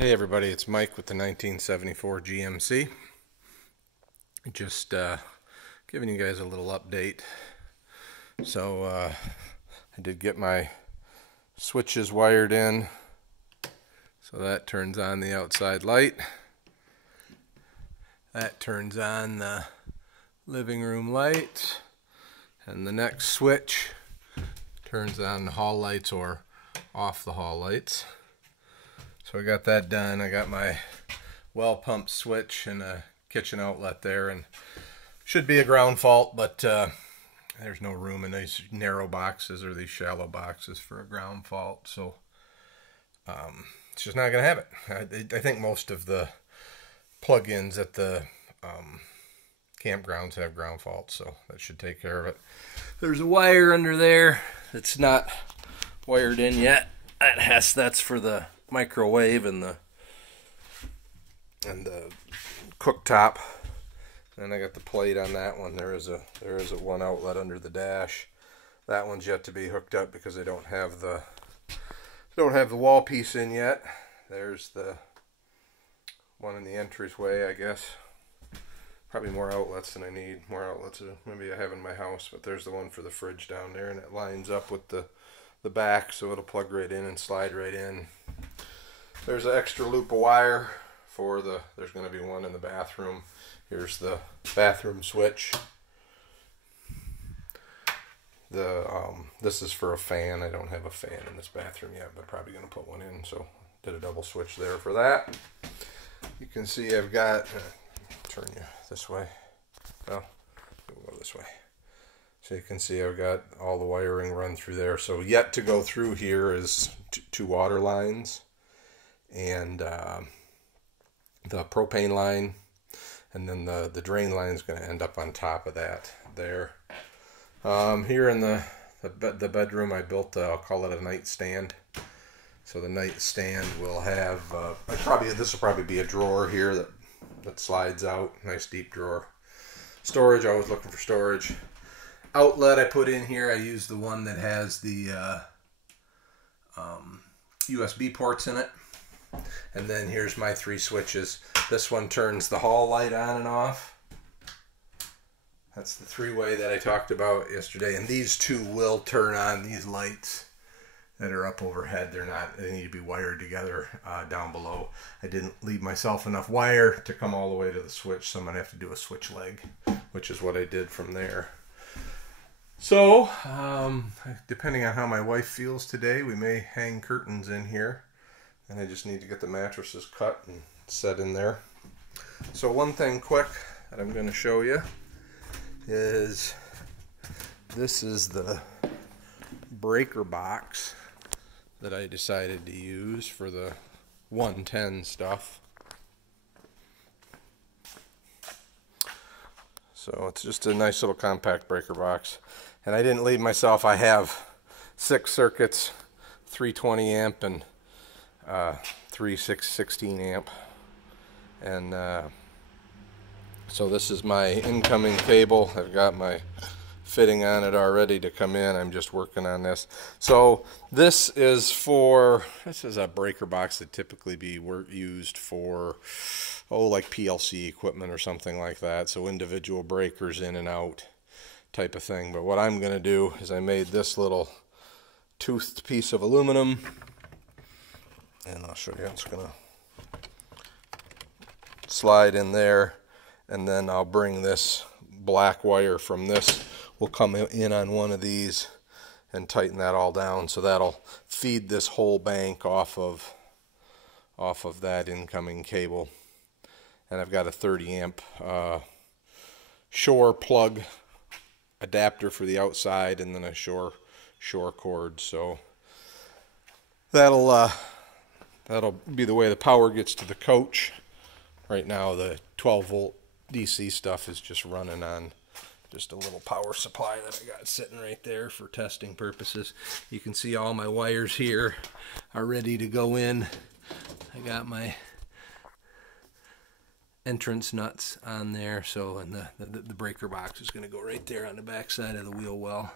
Hey everybody, it's Mike with the 1974 GMC. Just giving you guys a little update. So I did get my switches wired in. So that turns on the outside light. That turns on the living room light. And the next switch turns on the hall lights or off the hall lights. So I got that done. I got my well pump switch and a kitchen outlet there, and should be a ground fault, but there's no room in these narrow boxes or these shallow boxes for a ground fault, so it's just not gonna have it. I think most of the plug-ins at the campgrounds have ground faults, so that should take care of it. There's a wire under there that's not wired in yet. That's for the microwave and the cooktop. And I got the plate on that one. There is a one outlet under the dash. That one's yet to be hooked up because they don't have the wall piece in yet. There's the one in the entryway, I guess. Probably more outlets than I need. More outlets than maybe I have in my house, but there's the one for the fridge down there, and it lines up with the back, so it'll plug right in and slide right in. There's an extra loop of wire for there's going to be one in the bathroom. Here's the bathroom switch. This is for a fan. I don't have a fan in this bathroom yet, but probably going to put one in, so did a double switch there for that. You can see I've got, turn you this way. Well, we'll go this way. So you can see I've got all the wiring run through there. So yet to go through here is two water lines and the propane line, and then the drain line is going to end up on top of that there. Here in the bedroom, I'll call it a nightstand. So the nightstand will have this will probably be a drawer here that slides out, nice deep drawer. Storage, always looking for storage. Outlet I put in here, I use the one that has the USB ports in it. And then here's my three switches. This one turns the hall light on and off. That's the three-way that I talked about yesterday. And these two will turn on these lights that are up overhead. They need to be wired together down below. I didn't leave myself enough wire to come all the way to the switch, so I'm going to have to do a switch leg, which is what I did from there. So, depending on how my wife feels today, we may hang curtains in here. And I just need to get the mattresses cut and set in there. So one thing quick that I'm going to show you is this is the breaker box that I decided to use for the 110 stuff. So it's just a nice little compact breaker box. And I didn't leave myself, I have 6 circuits, 320 amp and 16 amp. And so this is my incoming cable. I've got my fitting on it already to come in. I'm just working on this. So this is a breaker box that typically be used for like PLC equipment or something like that, so individual breakers in and out type of thing. But what I'm going to do is I made this little toothed piece of aluminum, and I'll show you. It's going to slide in there, and then I'll bring this black wire from this, will come in on one of these and tighten that all down, so that'll feed this whole bank off of that incoming cable. And I've got a 30 amp Shore plug adapter for the outside, and then a Shore cord. So that'll be the way the power gets to the coach. Right now the 12 volt DC stuff is just running on just a little power supply that I got sitting right there for testing purposes. You can see all my wires here are ready to go in. I got my entrance nuts on there, so, and the breaker box is going to go right there on the back side of the wheel well.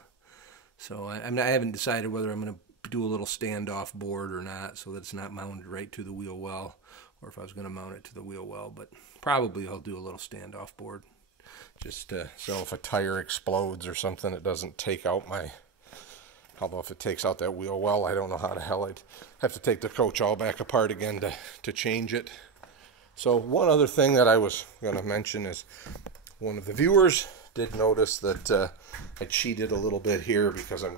So I haven't decided whether I'm going to do a little standoff board or not, so that it's not mounted right to the wheel well, or if I was going to mount it to the wheel well, but probably I'll do a little standoff board, just so if a tire explodes or something, it doesn't take out my, although if it takes out that wheel well, I don't know how the hell I'd have to take the coach all back apart again to change it. So one other thing that I was going to mention is one of the viewers did notice that I cheated a little bit here, because I'm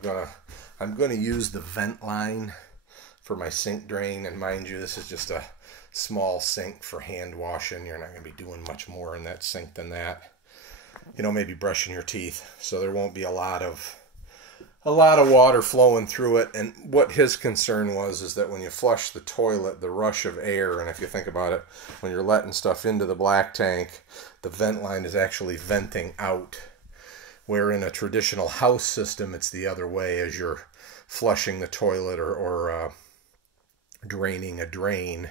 gonna use the vent line for my sink drain, and mind you, this is just a small sink for hand washing. You're not gonna be doing much more in that sink than that. You know, maybe brushing your teeth, so there won't be a lot of water flowing through it. And what his concern was is that when you flush the toilet, the rush of air, and if you think about it, when you're letting stuff into the black tank, the vent line is actually venting out, where in a traditional house system it's the other way. As you're flushing the toilet or draining a drain,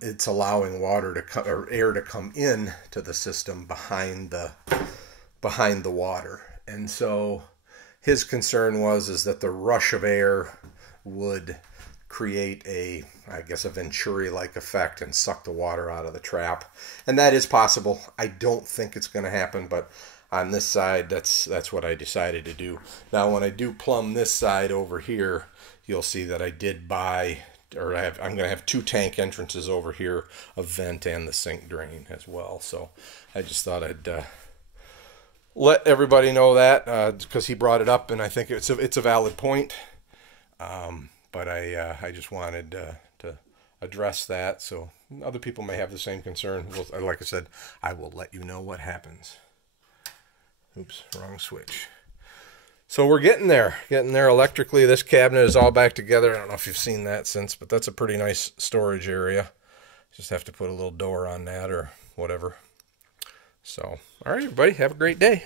it's allowing water to come, or air to come in to the system behind the water. And so his concern is that the rush of air would create I guess a Venturi-like effect and suck the water out of the trap. And that is possible. I don't think it's going to happen, but on this side, that's what I decided to do. Now, when I do plumb this side over here, you'll see that I did buy, or I'm going to have 2 tank entrances over here, a vent and the sink drain as well. So I just thought I'd let everybody know that, because he brought it up, and I think it's a valid point. But I just wanted to address that, so other people may have the same concern. Well, like I said, I will let you know what happens. Oops, wrong switch. So we're getting there electrically. This cabinet is all back together. I don't know if you've seen that since, but that's a pretty nice storage area. Just have to put a little door on that or whatever. So, all right, everybody, have a great day.